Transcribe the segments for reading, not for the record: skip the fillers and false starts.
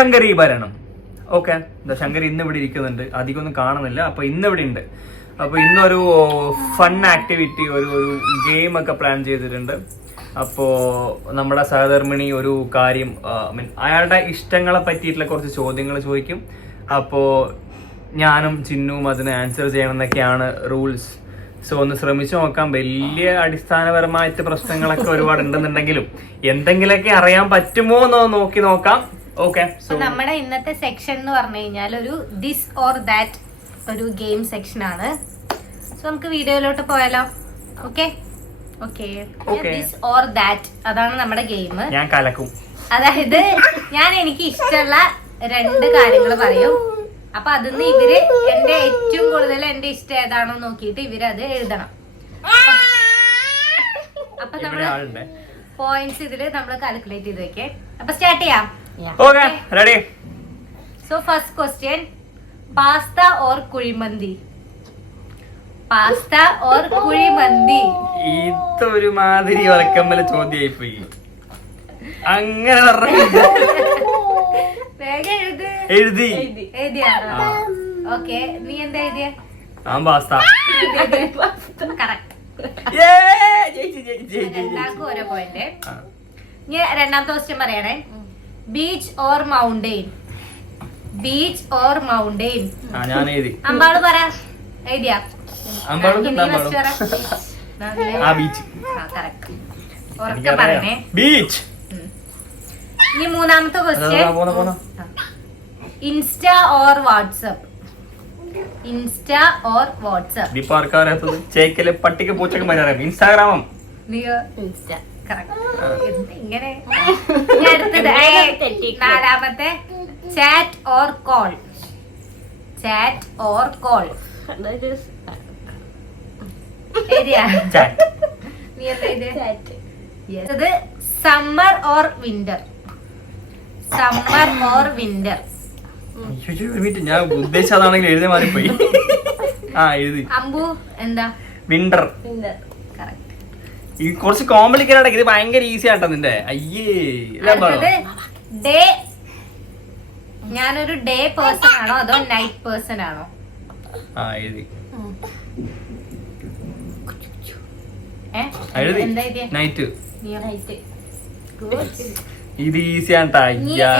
ശങ്കരീഭരണം. Okay, Shankari ഇന്ന് ഇവിടെ ഇരിക്കുന്നുണ്ട്, അധികം ഒന്നും കാണുന്നില്ല. അപ്പൊ ഇന്ന് ഇവിടെ ഉണ്ട്. അപ്പൊ ഇന്നൊരു ഫൺ ആക്ടിവിറ്റി, ഒരു ഗെയിം ഒക്കെ പ്ലാൻ ചെയ്തിട്ടുണ്ട്. അപ്പോ നമ്മുടെ സഹധർമ്മിണി ഒരു കാര്യം, അയാളുടെ ഇഷ്ടങ്ങളെ പറ്റിയിട്ടുള്ള കുറച്ച് ചോദ്യങ്ങൾ ചോദിക്കും. അപ്പോ ഞാനും ചിന്നുവും അതിന് ആൻസർ ചെയ്യണം എന്നൊക്കെയാണ് റൂൾസ്. സോ ഒന്ന് ശ്രമിച്ചു നോക്കാം. വലിയ അടിസ്ഥാനപരമായിട്ട് പ്രശ്നങ്ങളൊക്കെ ഒരുപാട് ഉണ്ടെന്നുണ്ടെങ്കിലും എന്തെങ്കിലുമൊക്കെ അറിയാൻ പറ്റുമോ എന്ന് നോക്കി നോക്കാം. ഓക്കെ, സോ നമ്മുടെ ഇന്നത്തെ സെക്ഷൻ എന്ന് പറഞ്ഞു കഴിഞ്ഞാൽ ഒരു ദിസ് ഓർ ദാറ്റ് ഒരു ഗെയിം സെക്ഷൻ ആണ്. സോ നമുക്ക് വീഡിയോയിലോട്ട് പോയാലോ? Okay okay, this or that അതാണ് നമ്മുടെ ഗെയിം. ഞാൻ കലക്കും. അതായത് ഞാൻ എനിക്ക് ഇഷ്ടമുള്ള 2 കാര്യങ്ങൾ പറയും. അപ്പൊ അതിന്ന് ഇവര് എന്റെ ഏറ്റവും കൂടുതൽ എന്റെ ഇഷ്ടം ഏതാണോ നോക്കിയിട്ട് ഇവര് അത് എഴുതണം. അപ്പൊ നമ്മള് പോയിന്റ്സ് ഇതില് നമ്മള് കാൽക്കുലേറ്റ് ചെയ്ത് വെക്കേ. അപ്പൊ സ്റ്റാർട്ട് ചെയ്യാം. Okay, ready. So first question, pasta or kuzhimanthi? Pasta or kuzhimanthi? ഇതൊരു മാതിരി വരക്കമ്മല ചോദ്യമായി പോയി. അങ്ങനെ എഴുതി. ഓക്കെ, നീ എന്താ എഴുതിയ? പാസ്ത. എല്ലാവർക്കും ഓരോ പോയിന്റ്. ഞാൻ രണ്ടാമത്തെ ക്വസ്റ്റ്യൻ പറയണേ. Beach or mountain? Beach or mountain? ഞാൻ എഴുതി. അമ്പാള് പറ. എഴുതിയാ? ബീച്ച്. ഇനി മൂന്നാമത്തെ question, insta or WhatsApp? Insta or WhatsApp? ഇപ്പൊ ആർക്കറിയാത്തത്? ചേക്കല് പട്ടിക്ക് പൂച്ചക്ക് മര്യാദ ഇൻസ്റ്റാഗ്രാമും. ഇൻസ്റ്റ. ഇങ്ങനെ. നാലാമത്തെ, chat or call? Chat or call? Summer or winter? Summer or winter? ഞാൻ ഉദ്ദേശിച്ചതാണെങ്കിൽ എഴുതി മാറിപ്പോയി. എഴുതി. അമ്പു എന്താ? വിന്റർ. ഈ കുറച്ച് കോംപ്ലിക്കേറ്റഡ് ആണ്. ഇത് ഭയങ്കര ഈസി ആട്ടോ നിന്റെ. ഡേ. ഞാനൊരു ഡേ പേഴ്സൺ ആണോ അതോ നൈറ്റ് പേഴ്സൺ ആണോ? എഴുതി. നൈറ്റ്. ഇത് ഈസി ആട്ടാ.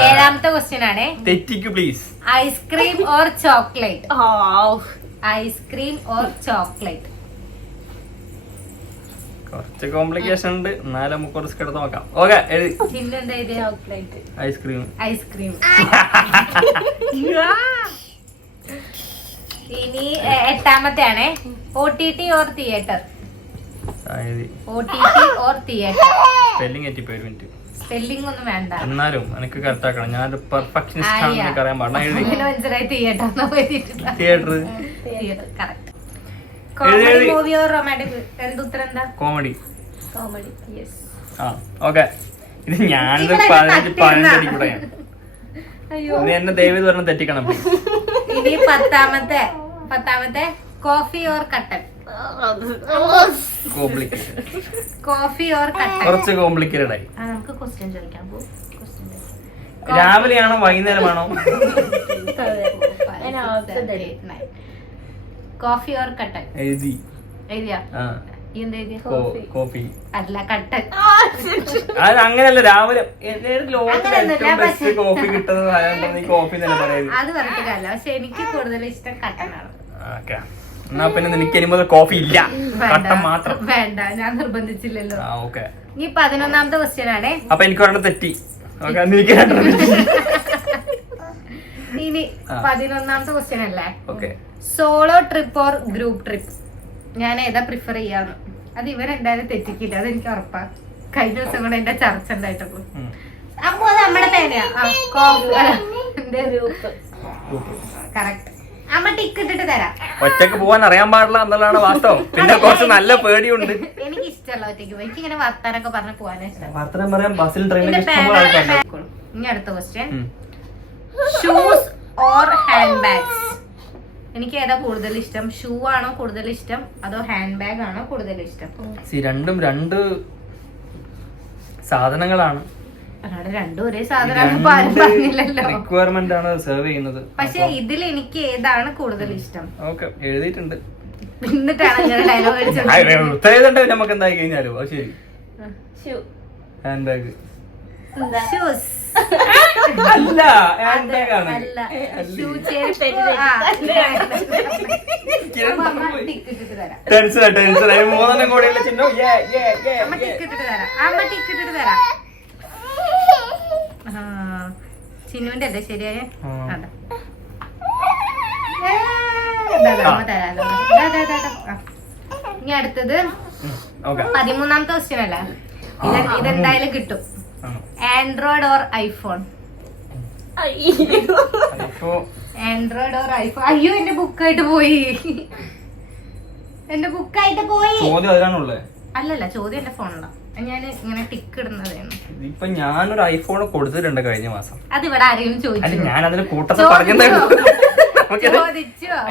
ഏഴാമത്തെ ക്വസ്റ്റ്യൻ ആണ്. തെറ്റിക്കു please. Ice cream or chocolate? Ice cream or chocolate? കുറച്ച് കോംപ്ലിക്കേഷൻ ഉണ്ട്, എന്നാലും നമുക്ക് കുറച്ച് കിടന്ന് നോക്കാം. Okay, chocolate. ഐസ്ക്രീം. ഐസ്ക്രീം. ഇനി എട്ടാമത്തെ ആണ്. OTT or theatre? OTT or theatre? Spelling എത്തിപ്പോയി. ഒരു മിനിറ്റ്. സ്പെല്ലിംഗ് ഒന്നും വേണ്ട, എന്നാലും എനിക്ക് കറക്റ്റ് ആക്കണം. ഞാൻ പെർഫെക്ഷനിസ്റ്റ് ആണെന്ന് എനിക്ക് അറിയാൻ പാടില്ല. തിയേറ്റർ. Movie or romantic? എന്തുത്തരം എന്താ? കോമഡി. കോമഡി. യെസ്. ഓക്കെ, ഇത് ഞാനത് 15 അടിക്കൂടെ. നീ എന്നെ ദയവ് പറഞ്ഞ് തെറ്റിക്കണം. ഇനി പത്താമത്തെ, കോഫി ഓർ കട്ടൻ? കോഫി ഓർ കട്ടൻ? കുറച്ച് കോംപ്ലിക്കേറ്റഡ് ആയി. നമുക്ക് ക്വസ്റ്റ്യൻ ചോദിക്കാം. രാവിലെയാണോ വൈകുന്നേരമാണോ? കോഫി ഓർ കട്ടൻ? എഴുതി. എഴുതിയാ? കോഫി. അല്ല, കട്ടൻ. അത് അങ്ങനെയല്ല. രാവിലെ ബെസ്റ്റ് കോഫി കിട്ടുന്നത് കോഫി തന്നെ പറയുന്നത്. അത് പറഞ്ഞിട്ടല്ല, പക്ഷെ എനിക്ക് കൂടുതൽ ഇഷ്ടം കട്ടനാണ്. എന്നാ പിന്നെ നിനക്ക് ഇനി മുതൽ കോഫി ഇല്ല, കട്ടൻ മാത്രം. വേണ്ട, ഞാൻ നിർബന്ധിച്ചില്ലല്ലോ. ഓക്കെ. ഇനി 11ാമത്തെ ക്വസ്റ്റ്യൻ ആണ്. അപ്പൊ എനിക്ക് ഒരെണ്ണം തെറ്റി. ഇനി 11ാമത്തെ ക്വസ്റ്റ്യൻ അല്ലേ? Solo trip or group trip? ഞാൻ ഏതാ പ്രിഫർ ചെയ്യാന്ന്? അത് ഇവരെന്തായാലും തെറ്റിക്കില്ല, അത് എനിക്ക് ഉറപ്പാ. കഴിഞ്ഞ ദിവസം കൂടെ എന്റെ ചർച്ച ഉണ്ടായിട്ടുള്ളൂ. അപ്പൊ അത് നമ്മുടെ പേരെയാ. കറക്റ്റ്. അമ്മ ടിക്ക് ഇട്ടിട്ട് തരാം. ഒറ്റക്ക് പോവാൻ അറിയാൻ പാടില്ല എന്നുള്ളതാണ് വാസ്തവം. പിന്നെ കുറച്ച് നല്ല പേടിയുണ്ട്. എനിക്ക് ഇഷ്ടമല്ല ഒറ്റയ്ക്ക് പോയി. എനിക്ക് ഇങ്ങനെ വർത്താനൊക്കെ പറഞ്ഞ് പോവാനാ ഇഷ്ടം. വർത്താനം പറയാൻ ബസ്സിൽ ട്രെയിനിൽ. ഇനി അടുത്ത question, shoes or hand bags? എനിക്ക് ഏതാ കൂടുതൽ ഇഷ്ടം? ഷൂ ആണോ കൂടുതൽ ഇഷ്ടം അതോ ഹാൻഡ് ബാഗ് ആണോ കൂടുതൽ ഇഷ്ടം? രണ്ടും രണ്ട് സാധനങ്ങളാണ്. രണ്ടും ഒരേ സാധനം പറഞ്ഞില്ലല്ലോ. റിക്വയർമെന്റ് ആണ് സെർവ് ചെയ്യുന്നത്. പക്ഷെ ഇതിൽ എനിക്ക് ഏതാണ് കൂടുതൽ ഇഷ്ടം? ഓക്കെ, എഴുതിയിട്ടുണ്ട്. എന്നിട്ടാണ് ഇങ്ങനെ ഡയലോഗ് അടിച്ചത്. ഉത്തരവുണ്ട് നമുക്ക് എന്തായി കഴിഞ്ഞാലും. അത് ശരി. ഹാൻഡ് ബാഗ് അല്ല, ഹാൻഡ് ബാഗ് ആണ്. ടെൻഷൻ മൂന്നെണ്ണം കൂടെയുള്ള ചിഹ്നം. ചിന്നുവിന്റെ അല്ലേ ശരിയായ? ഇനി അടുത്തത് 13ാമത്തെ ക്വസ്റ്റ്യൻ അല്ലേ? ഇതെന്തായാലും കിട്ടും. Android or iPhone? Android or iPhone? അയ്യോ, എന്റെ ബുക്കായിട്ട് പോയി. അല്ലല്ല, ചോദ്യം എന്റെ ഫോണിലാ. ഞാൻ ഇങ്ങനെ ടിക്ക് ഇടുന്നതാണ്. ഇപ്പൊ ഞാനൊരു ഐഫോൺ കൊടുത്തിട്ടുണ്ട് കഴിഞ്ഞ മാസം. അത് ഇവിടെ ആരെങ്കിലും ചോദിച്ചു? ഞാൻ അതിന് കൂട്ടത്തിൽ പറഞ്ഞോ.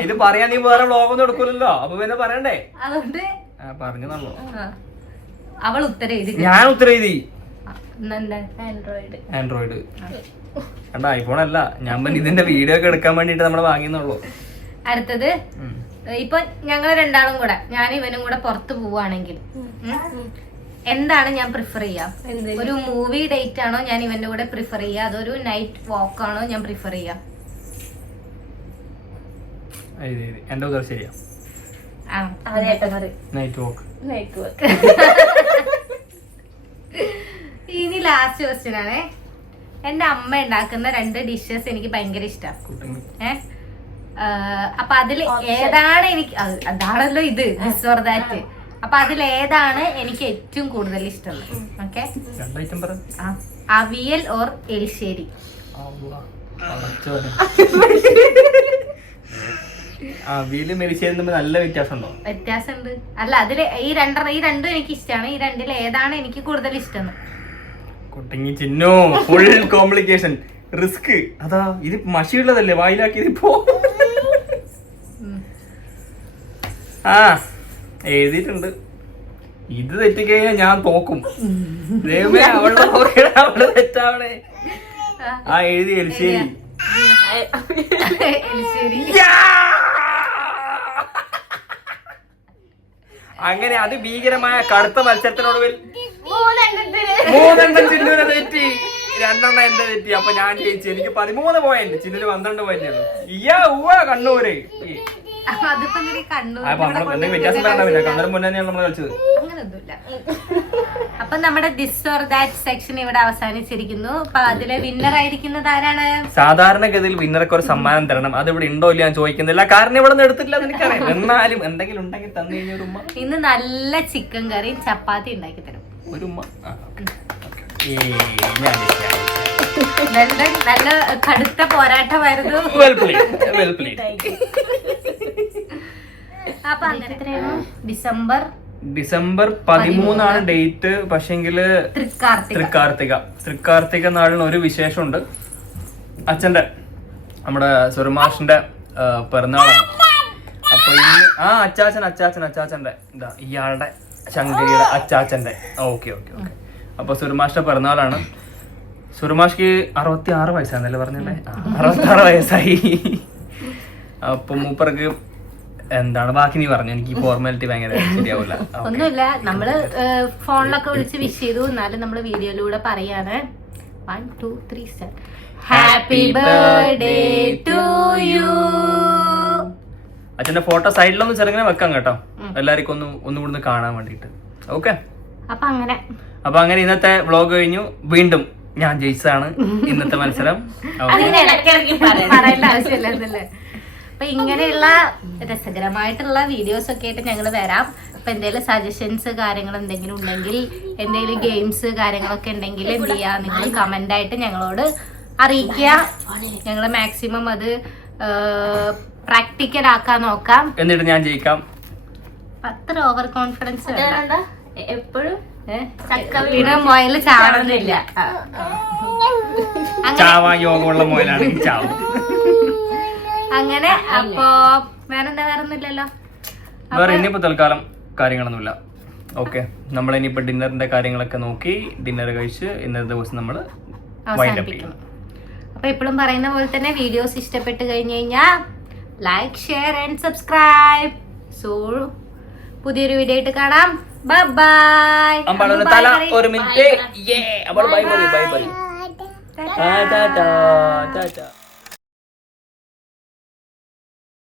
ഇത് പറയാൻ നീ വേറെ വ്ളോഗൊന്നും എടുക്കൂലല്ലോ, അപ്പൊ പിന്നെ പറയണ്ടേ? അതുകൊണ്ട് പറഞ്ഞല്ലോ. അവൾ ഉത്തരം എഴുതി, ഞാൻ ഉത്തരം എഴുതി. ആൻഡ്രോയിഡ് കണ്ട, ഐഫോൺ അല്ല. ഞാൻ പിന്നെ ഇതിന്റെ വീഡിയോ ഒക്കെ എടുക്കാൻ വേണ്ടിട്ട് നമ്മള് വാങ്ങിയെന്നുള്ളൂ. അടുത്തത്, ഇപ്പൊ ഞങ്ങൾ രണ്ടാളും കൂടെ, ഞാൻ ഇവനും കൂടെ പുറത്ത് പോവാണെങ്കിൽ എന്താണ് ഞാൻ പ്രിഫർ ചെയ്യാ? ഒരു മൂവി ഡേറ്റ് ആണോ ഞാൻ ഇവന്റെ കൂടെ പ്രിഫർ ചെയ്യാ, അതൊരു നൈറ്റ് വാക്ക് ആണോ ഞാൻ പ്രിഫർ ചെയ്യാ? എന്റെ ഉത്തരം ശരിയാ, നൈറ്റ് വാക്ക്. ഇനി ലാസ്റ്റ് ക്വസ്റ്റ്യൻ ആണ്. എന്റെ അമ്മ ഉണ്ടാക്കുന്ന 2 ഡിഷസ് എനിക്ക് ഭയങ്കര ഇഷ്ടമാണ്. അപ്പൊ അതിൽ ഏതാണ് എനിക്ക്, അതാണല്ലോ ഇത്, ദിസ് ഓർ ദാറ്റ്. അപ്പൊ അതിൽ ഏതാണ് എനിക്ക് ഏറ്റവും കൂടുതൽ ഇഷ്ടം? ഓക്കെ, അവിയൽ ഓർ എലിശ്ശേരി? അവിയലും എലിശ്ശേരിയും തമ്മിൽ നല്ല വ്യത്യാസമുണ്ടോ? വ്യത്യാസമുണ്ട്. അല്ല, അതില് ഈ രണ്ടും എനിക്ക് ഇഷ്ടമാണ്. ഈ രണ്ടിൽ ഏതാണ് എനിക്ക് കൂടുതൽ ഇഷ്ടം? കുട്ടിങ്ങി ചിന്നു, ഫുൾ കോംപ്ലിക്കേഷൻ, റിസ്ക്. അതാ ഇത് മഷിയുള്ളതല്ലേ, വായിലാക്കിയത് ഇപ്പോ. എഴുതിയിട്ടുണ്ട്. ഇത് തെറ്റിക്കഴിഞ്ഞാൽ ഞാൻ തോക്കും. ദൈവമേ, അവള് തെറ്റാവണേ. എഴുതി എലിശ്ശേരി. അങ്ങനെ അതിഭീകരമായ കടുത്ത മത്സരത്തിനൊടുവിൽ 3 ചിന്നുവിനെ തെറ്റി, 2 എന്റെ തെറ്റി. അപ്പൊ ഞാൻ ജയിച്ചു. എനിക്ക് 13 പോയിന്റ്, ചിന്നിന് 12 പോയിന്റ്. കണ്ണൂര് വ്യത്യാസം വേണ്ട, കണ്ണൂർ മുന്നേ നമ്മൾ കളിച്ചത്. അങ്ങനൊന്നുമില്ല. അപ്പൊ നമ്മുടെ ദിസ് ഓർ ദാറ്റ് സെക്ഷൻ ഇവിടെ അവസാനിച്ചിരിക്കുന്നു. അപ്പൊ അതിലെ വിന്നർ ആയിരിക്കുന്നത് ആരാണ്? സാധാരണഗതിയിൽ വിന്നർക്ക് ഒരു സമ്മാനം തരണം. അത് ഇവിടെ ഉണ്ടോ ഇല്ല ഞാൻ ചോദിക്കുന്നില്ല, കാരണം ഇവിടെ നിന്ന് എടുത്തിട്ടില്ല എനിക്കറിയാം. എന്നാലും എന്തെങ്കിലും ഉണ്ടെങ്കിൽ തന്നു കഴിഞ്ഞ ഒരു ഉമ്മ. ഇന്ന് നല്ല ചിക്കൻ കറിയും ചപ്പാത്തി ഉണ്ടാക്കി തരും ഒരു ഉമ്മ. നല്ല കടുത്ത പോരാട്ടമായിരുന്നു. അപ്പൊ അങ്ങനെ ഡിസംബർ 13 ഡേറ്റ്. പക്ഷെങ്കില് തൃക്കാർത്തിക നാളിന് ഒരു വിശേഷമുണ്ട്. അച്ഛന്റെ, നമ്മുടെ സുരമാഷിന്റെ പിറന്നാളാണ്. അപ്പൊ ഈ അച്ചാച്ചന്റെ ഇയാളുടെ ശങ്കരിയുടെ അച്ചാച്ചന്റെ. ഓക്കെ. അപ്പൊ സുരമാഷിന്റെ പിറന്നാളാണ്. സുരമാഷ്ക്ക് 66 വയസ്സാന്നല്ലേ പറഞ്ഞല്ലേ? 66 വയസ്സായി. അപ്പൊ മൂപ്പർക്ക് എന്താണ് ബാക്കി നീ പറഞ്ഞു? എനിക്ക് ഫോർമാലിറ്റി ഭയങ്കര ശരിയാവില്ല. ഒന്നുമില്ല, നമ്മള് ഫോണിലൊക്കെ വിളിച്ച് വിഷ് ചെയ്തു. എന്നാലും നമ്മള് വീഡിയോയിലൂടെ പറയാണ്. 1 2 3 start. Happy birthday to you. അച്ഛന്റെ ഫോട്ടോ സൈഡിലൊന്ന് ചെറുങ്ങനെ വെക്കാം കേട്ടോ, എല്ലാവർക്കും ഒന്നുകൂടി കാണാൻ വേണ്ടിട്ട്. ഓക്കെ, അപ്പൊ അങ്ങനെ ഇന്നത്തെ വ്ളോഗ് കഴിഞ്ഞു. വീണ്ടും ഞാൻ ജയിച്ചതാണ് ഇന്നത്തെ മത്സരം. പറയേണ്ട ആവശ്യമില്ലല്ലേ? അപ്പൊ ഇങ്ങനെയുള്ള രസകരമായിട്ടുള്ള വീഡിയോസ് ഒക്കെ ആയിട്ട് ഞങ്ങൾ വരാം. അപ്പൊ എന്തെങ്കിലും സജഷൻസ് കാര്യങ്ങൾ എന്തെങ്കിലും ഉണ്ടെങ്കിൽ, എന്തെങ്കിലും ഗെയിംസ് കാര്യങ്ങളൊക്കെ ഉണ്ടെങ്കിൽ എന്ത് ചെയ്യാ, നിങ്ങൾ കമന്റ് ആയിട്ട് ഞങ്ങളോട് അറിയിക്കുക. ഞങ്ങൾ മാക്സിമം അത് പ്രാക്ടിക്കൽ ആക്കാൻ നോക്കാം. എന്നിട്ട് ഞാൻ ജയിക്കാം. അത്ര ഓവർ കോൺഫിഡൻസ് എപ്പോഴും വീണ മുയൽ ചാടുന്നില്ല. യോഗമുള്ള മുയലാണ് ചാവും. അങ്ങനെ അപ്പൊ വേറൊന്നുമില്ലല്ലോ. വേറെ ഇനിയിപ്പോ തൽക്കാലം കാര്യങ്ങളൊന്നുമില്ല. ഓക്കെ, നമ്മളിനിയിപ്പോൾ ഡിന്നറിന്റെ കാര്യങ്ങളൊക്കെ നോക്കി ഡിന്നർ കഴിച്ച് ഇന്നത്തെ ദിവസം നമ്മൾ വൈൻഡപ്പ് ചെയ്യും. അപ്പൊ എപ്പോഴും പറയുന്ന പോലെ തന്നെ വീഡിയോസ് ഇഷ്ടപ്പെട്ട് കഴിഞ്ഞു കഴിഞ്ഞാൽ like, share and subscribe. So പുതിയൊരു വീഡിയോ ആയിട്ട് കാണാം. Bye bye. തല ഒരു മിനിറ്റ്. Bye bye.